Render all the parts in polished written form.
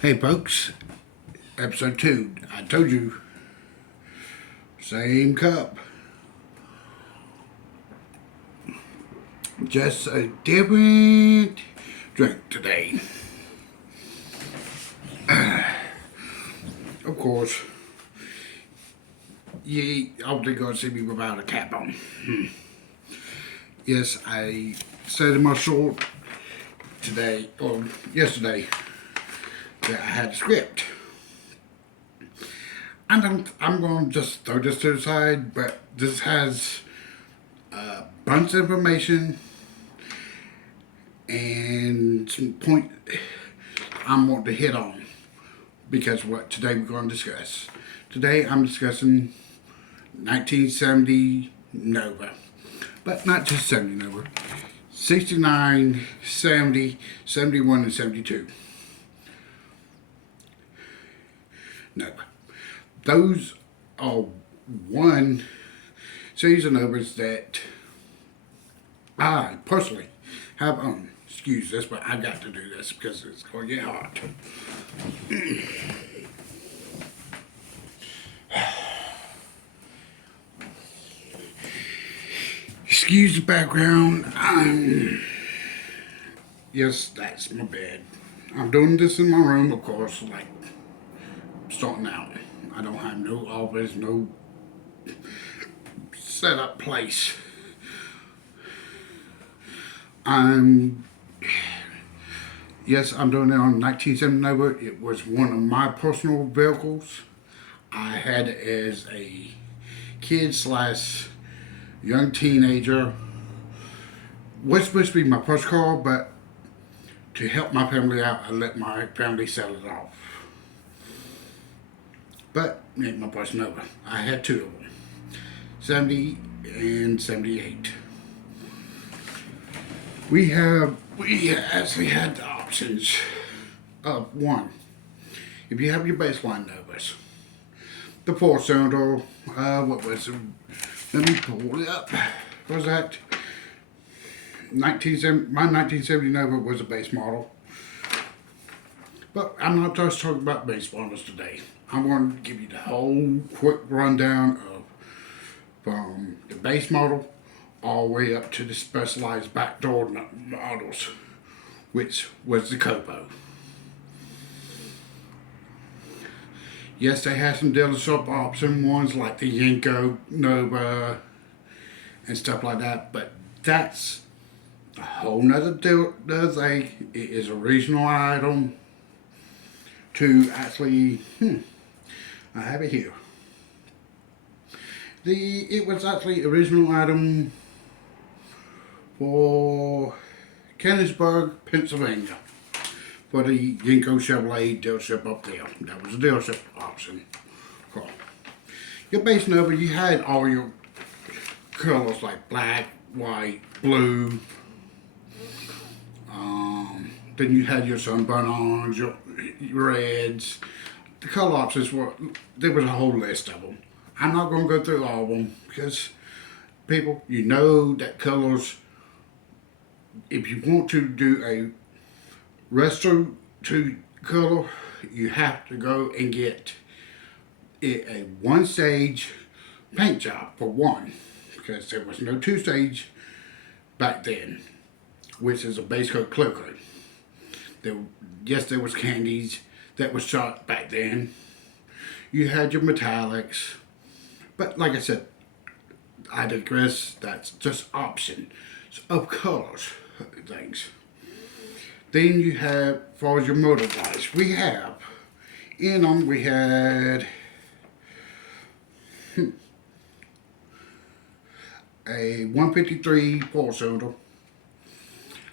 Hey folks, episode 2. I told you, same cup, just a different drink today. Of course, you obviously gonna see me without a cap on. Yes, I said in my short today, or yesterday, that I had a script. I'm going to just throw this to the side, but this has a bunch of information and some point I'm wanting to hit on because what today we're going to discuss. Today I'm discussing 1970 Nova, but not just 70 Nova, 69, 70, 71, and 72 Nova. Those are one series of Novas that I personally have owned. Excuse this, but I got to do this because it's going to get hot. Excuse the background. Yes, that's my bed. I'm doing this in my room, of course, like starting out. I don't have no office, no set up place. Yes, I'm doing it on 1970 Nova. It was one of my personal vehicles. I had it as a kid slash young teenager. Was supposed to be my first car, but to help my family out, I let my family sell it off. But it ain't my first Nova. I had two of them, 70 and 78. We actually had the options of one. If you have your baseline Novas, the 4-cylinder, what was it? Let me pull it up. What was that? My 1970 Nova was a base model. But I'm not just talking about base models today. I'm going to give you the whole quick rundown of from the base model all the way up to the specialized backdoor models, which was the Copo. Yes, they had some dealership option ones like the Yenko Nova and stuff like that, but that's a whole nother thing. It is a regional item to actually, I have it here. It was actually original item for Canonsburg, Pennsylvania, for the Yenko Chevrolet dealership up there. That was a dealership option car. Your base Nova, you had all your colors like black, white, blue. Then you had your sunburn orange, your reds. The color options there was a whole list of them. I'm not going to go through all of them because people, you know that colors, if you want to do a retro to color, you have to go and get it a one-stage paint job for one, because there was no two-stage back then, which is a base coat clear coat. Yes, there was candies that was shot back then. You had your metallics, but like I said, I digress. That's just options of colors, things. Then you have, as far as your motor wise, we have in them. We had a 153 4-cylinder,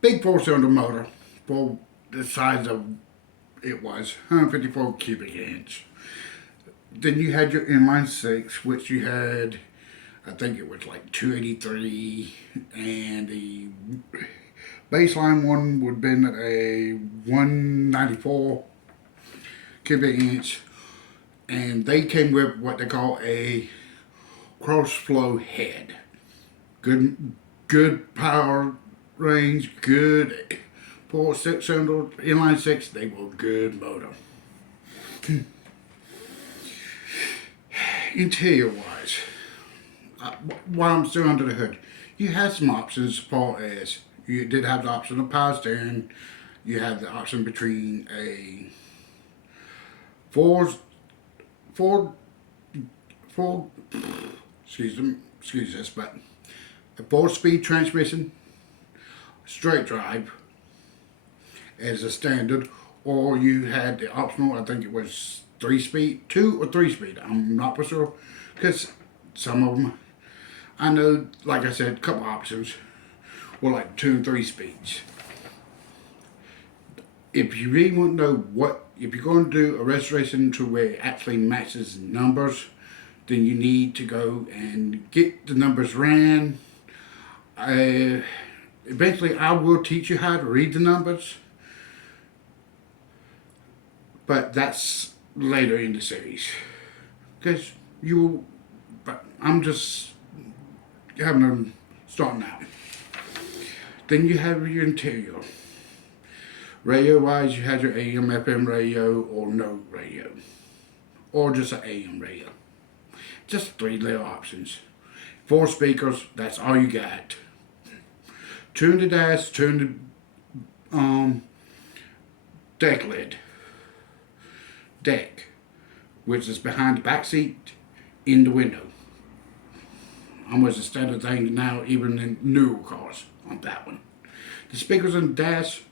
big 4-cylinder motor for the size of it was 154 cubic inch. Then you had your inline 6, which you had, I think it was like 283, and the baseline one would have been a 194 cubic inch, and they came with what they call a cross flow head. Good power range, good 4 6-cylinder inline six, they were good motor. Interior wise, while I'm still under the hood, you had some options as far as you did have the option of power steering. You had the option between a four, four, excuse this, but a 4-speed transmission, straight drive as a standard, or you had the optional, I think it was 3-speed, 2 or 3-speed, I'm not for sure, because some of them, I know, like I said, a couple options were like 2 and 3 speeds. If you really want to know if you're going to do a restoration to where it actually matches numbers, then you need to go and get the numbers ran. Eventually, I will teach you how to read the numbers, but that's later in the series. Because but I'm just having them starting out. Then you have your interior. Radio wise, you had your AM, FM radio, or no radio, or just an AM radio. Just 3 little options. 4 speakers, that's all you got. Turn the dash, turn the deck lid. Deck, which is behind the back seat, in the window. Almost a standard thing now, even in newer cars on that one. The speakers on the dash,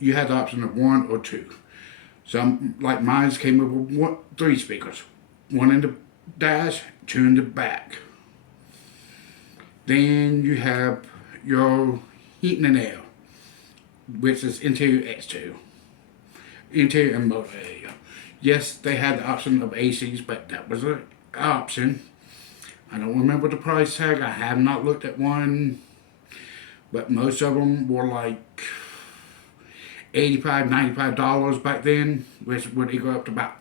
you had the option of 1 or 2. Some, like mine, came with 3 speakers. 1 in the dash, 2 in the back. Then you have your heating and air, which is interior, exterior. Interior and motor area. Yes, they had the option of ACs, but that was an option. I don't remember the price tag. I have not looked at one, but most of them were like $85, $95 back then, which would equal up to about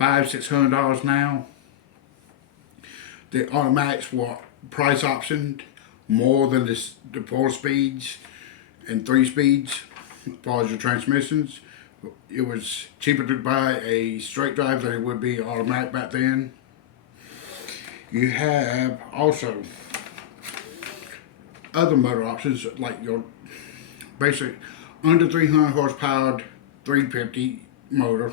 $500, $600 now. The automatics were price optioned more than the 4 speeds and 3 speeds as far as your transmissions. It was cheaper to buy a straight drive than it would be automatic back then. You have also other motor options like your basic under 300 horsepower 350 motor.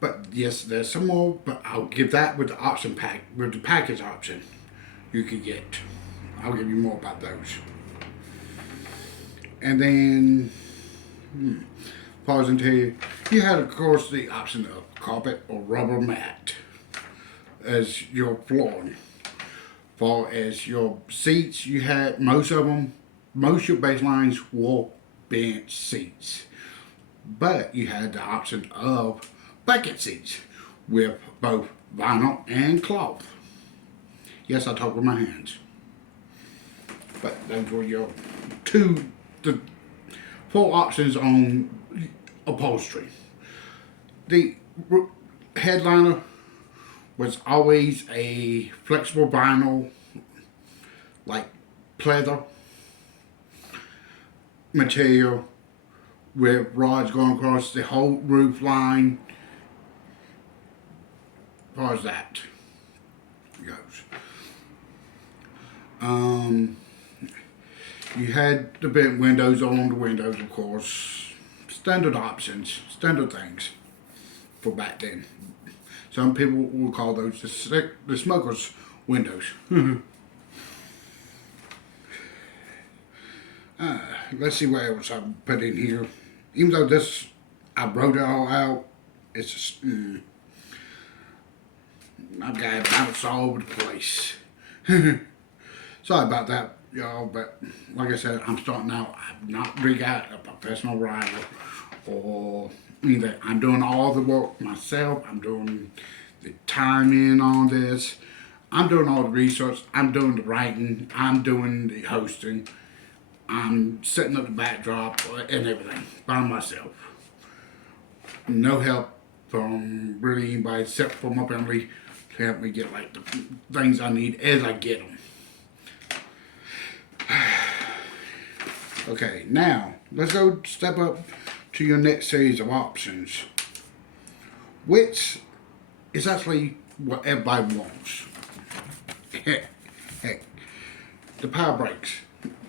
But yes, there's some more, but I'll give that with the option pack, with the package option you could get. I'll give you more about those. And then, pause and tell you, you had of course the option of carpet or rubber mat as your flooring. Far as your seats, you had most of them, most of your baselines were bench seats. But you had the option of bucket seats with both vinyl and cloth. Yes, I talk with my hands. But those were your the 4 options on upholstery. The headliner was always a flexible vinyl, like pleather material with rods going across the whole roof line. As far as that goes. You had the bent windows on the windows, of course. Standard options, standard things for back then. Some people will call those the smoker's windows. Let's see what else I put in here. Even though this, I wrote it all out, it's just, I've got it bounced all over the place. Sorry about that, y'all, but like I said, I'm starting out. I've not really got a professional rider or anything. I'm doing all the work myself. I'm doing the timing on this. I'm doing all the research. I'm doing the writing. I'm doing the hosting. I'm setting up the backdrop and everything by myself. No help from really anybody except for my family to help me get like the things I need as I get them. Okay, now let's go step up to your next series of options, which is actually what everybody wants. Heck, the power brakes.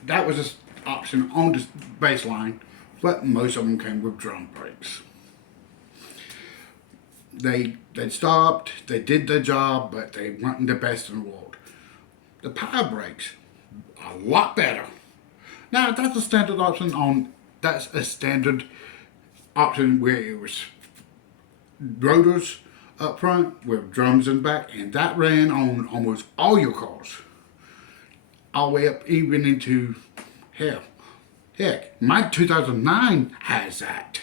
That was an option on the baseline, but most of them came with drum brakes. They stopped, they did their job, but they weren't the best in the world. The power brakes, a lot better. Now that's a standard option on. That's a standard option where it was rotors up front with drums in back, and that ran on almost all your cars, all the way up even into hell. Heck, my 2009 has that.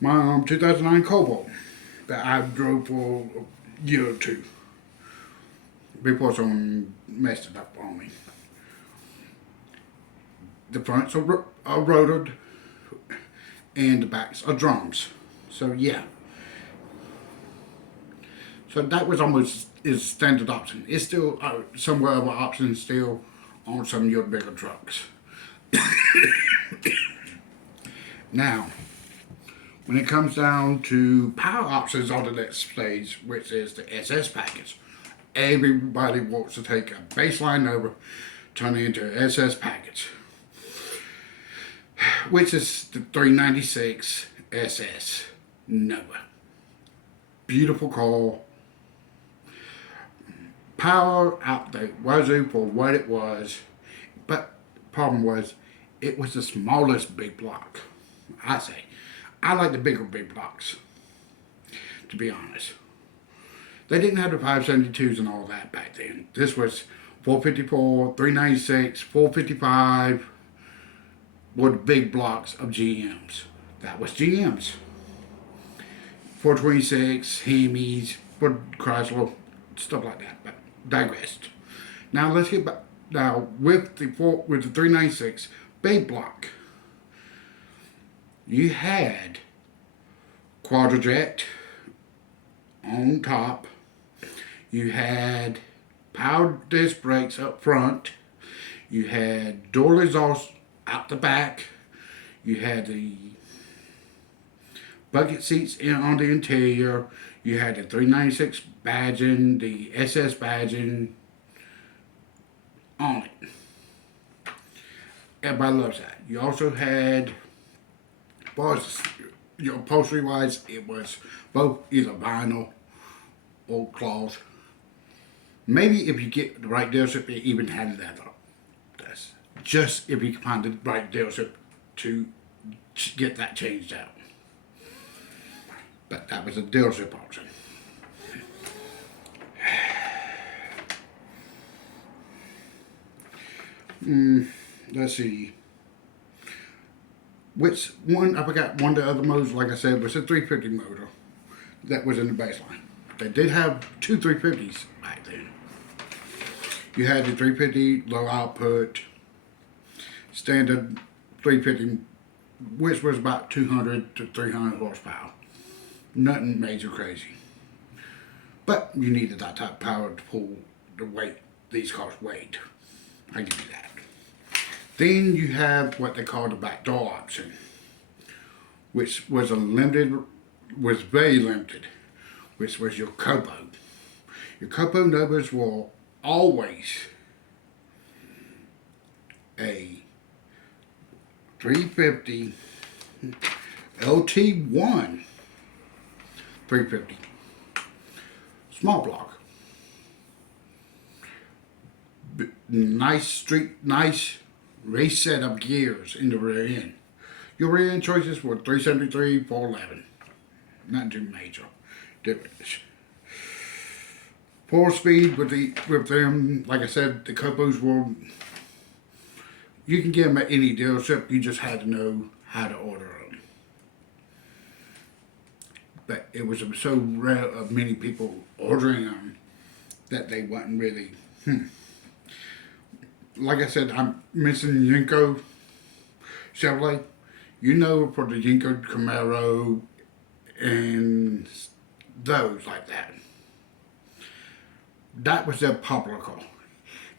My 2009 Cobalt that I drove for a year or two before someone messed it up on me. The fronts are rotored and the backs are drums. So yeah. So that was almost is standard option. It's still some other options still on some of your bigger trucks. Now, when it comes down to power options on the next stage, which is the SS package, everybody wants to take a baseline Nova, turn it into an SS package, which is the 396 SS Nova. Beautiful car. Power out the wazoo for what it was, but problem was it was the smallest big block. I say, I like the bigger big blocks, to be honest. They didn't have the 572s and all that back then. This was 454, 396, 455 were the big blocks of GMs. That was GMs. 426, Hemis, Ford Chrysler, stuff like that. But digressed. Now let's get back. Now with the 396 big block, you had Quadrajet on top. You had power disc brakes up front. You had door exhaust out the back. You had the bucket seats on the interior. You had the 396 badging, the SS badging on it. Everybody loves that. You also had, as far as your upholstery wise, it was both either vinyl or cloth. Maybe if you get the right dealership, it even had leather. That's just if you can find the right dealership to get that changed out. But that was a dealership option. Let's see. Which one, I forgot one of the other motors, like I said, was a 350 motor that was in the baseline. They did have two 350s back then. You had the 350 low output, standard 350, which was about 200 to 300 horsepower. Nothing major crazy. But you needed that type of power to pull the weight these cars weighed. I give you that. Then you have what they call the backdoor option, which was was very limited, which was your Copo. Your Copo Novas were always a 350 LT1 350 small block. Nice race setup gears in the rear end. Your rear end choices were 373, 411. Not too major difference. 4-speed with them, like I said, the Copos were. You can get them at any dealership. You just had to know how to order them. But it was so rare of many people ordering them that they wasn't really. Like I said, I'm missing Yenko Chevrolet. You know, for the Yenko Camaro and those like that. That was their popular car.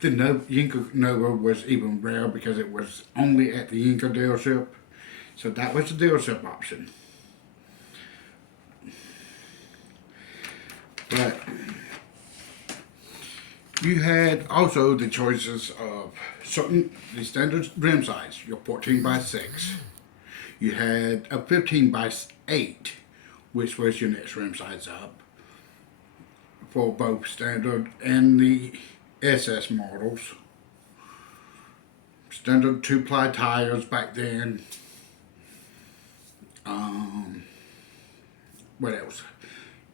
The Yinka Nova was even rare because it was only at the Yinka dealership. So that was the dealership option. But you had also the choices of the standard rim size, your 14 by 6. You had a 15 by 8, which was your next rim size up for both standard and the SS models. Standard 2-ply tires back then. What else?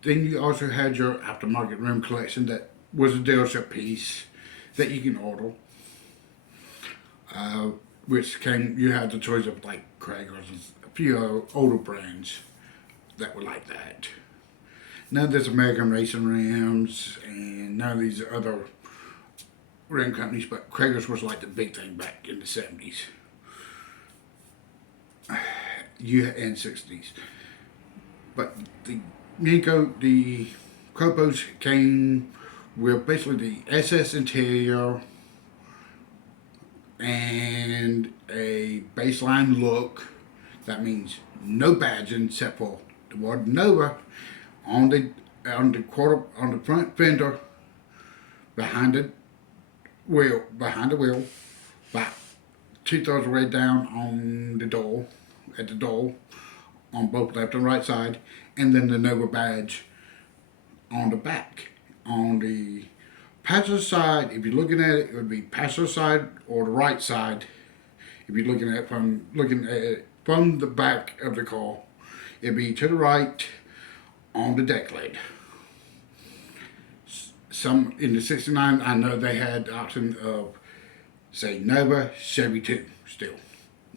Then you also had your aftermarket rim collection that was a dealership piece that you can order. Which came, you had the choice of like Craigers and a few older brands that were like that. None of this American Racing Rims and none of these other rim companies, but Craigers was like the big thing back in the 70s and 60s. But the Cobos came with basically the SS interior and a baseline look. That means no badging except for the word Nova on the front fender, behind the wheel, about 2/3 of the way down on the door, at the door, on both left and right side, and then the Nova badge on the back. On the passenger side, if you're looking at it, it would be passenger side or the right side. If you're looking at it from the back of the car, it'd be to the right on the deck lid. Some in the 69, I know they had the option of say Nova Chevy 2 still.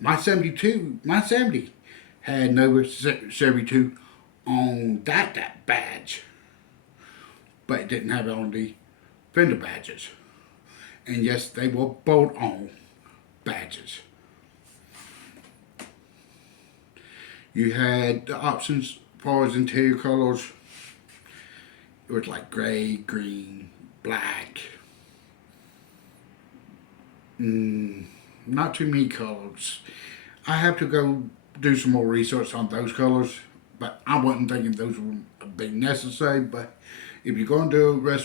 My 70 had Nova Chevy 2 on that badge, but it didn't have it on the fender badges. And yes, they were bolt-on badges. You had the options as far as interior colors. It was like gray, green, black. Not too many colors. I have to go do some more research on those colors, but I wasn't thinking those would be necessary. But if you're going to do a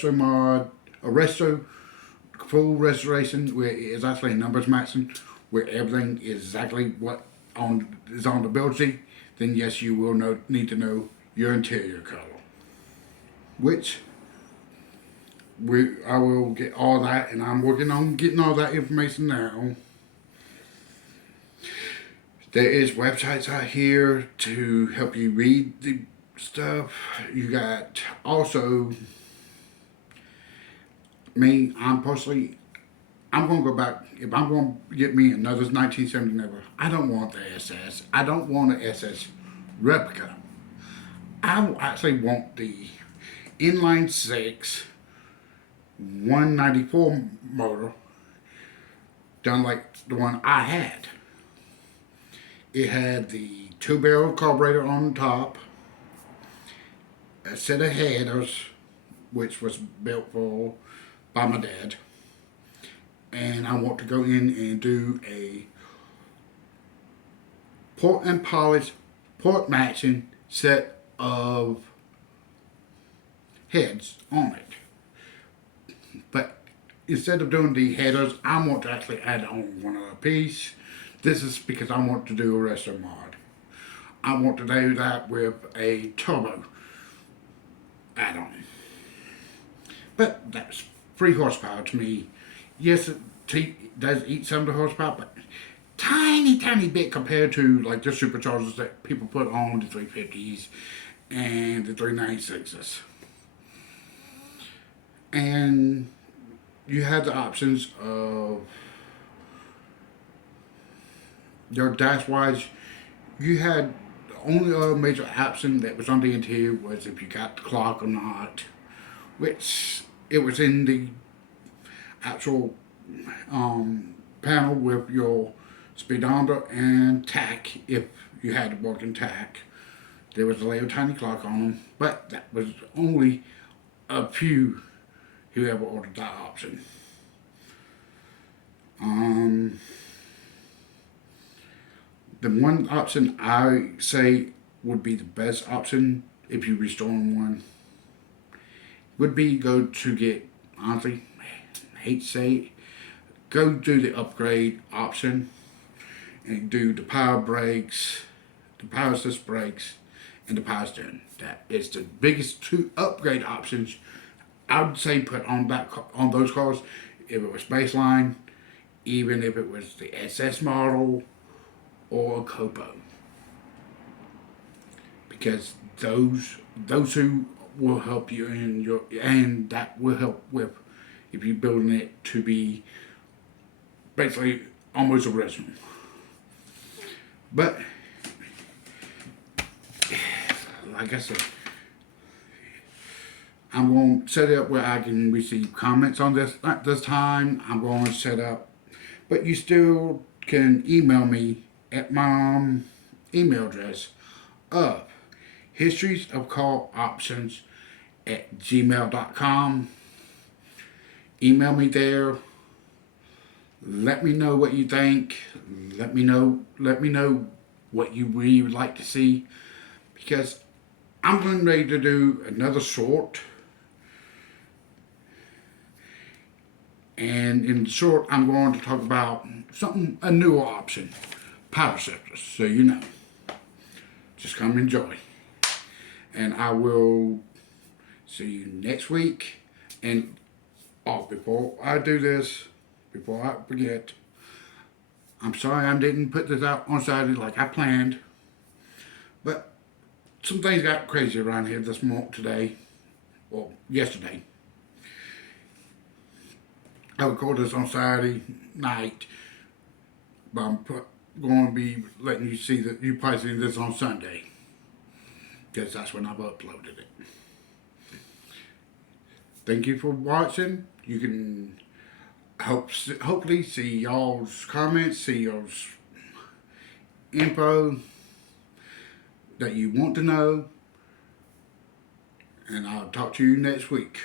full restoration where it is actually numbers matching, where everything is exactly what is on the build sheet, then yes, you will need to know your interior color. Which I will get all that, and I'm working on getting all that information now. There is websites out here to help you read the stuff. You got also me. I'm going to go back. If I'm going to get me another 1970 Nova, I don't want the SS. I don't want an SS replica. I actually want the inline 6 194 motor done like the one I had. It had the 2-barrel carburetor on the top, a set of headers, which was built by my dad, and I want to go in and do a port and polish, port matching set of heads on it. But instead of doing the headers, I want to actually add on one other piece. This is because I want to do a resto mod. I want to do that with a turbo add-on. But that's 3 horsepower to me. Yes, it does eat some of the horsepower, but tiny bit compared to like the superchargers that people put on the 350s and the 396s. And you had the options of your dash wise. You had the only other major option that was on the interior was if you got the clock or not, which it was in the actual panel with your speedometer and tack. If you had the working tack, there was a little tiny clock on them, but that was only a few who ever ordered that option. Um, the one option I say would be the best option if you restoring one would be go to get, honestly, hate to say it, go do the upgrade option and do the power brakes, the power assist brakes, and the power steering. That is the biggest two upgrade options I would say put on on those cars. If it was baseline, even if it was the SS model or a Copo, because those who will help you in your, and that will help with if you're building it to be basically almost original. But like I said, I'm going to set it up where I can receive comments on this at this time. I'm going to set up, but you still can email me at my email address of histories of call options at gmail.com. Email me there. Let me know what you think. Let me know what you really would like to see, because I'm getting ready to do another short. And in the short, I'm going to talk about a newer option, power shifters. So you know, just come enjoy. And I will see you next week. And before I do this, before I forget, I'm sorry I didn't put this out on Saturday like I planned. But some things got crazy around here today, well, yesterday. I recorded this on Saturday night, but I'm going to be letting you see that you probably see this on Sunday, because that's when I've uploaded it. Thank you for watching. You can hopefully see y'all's comments, see y'all's info that you want to know, and I'll talk to you next week.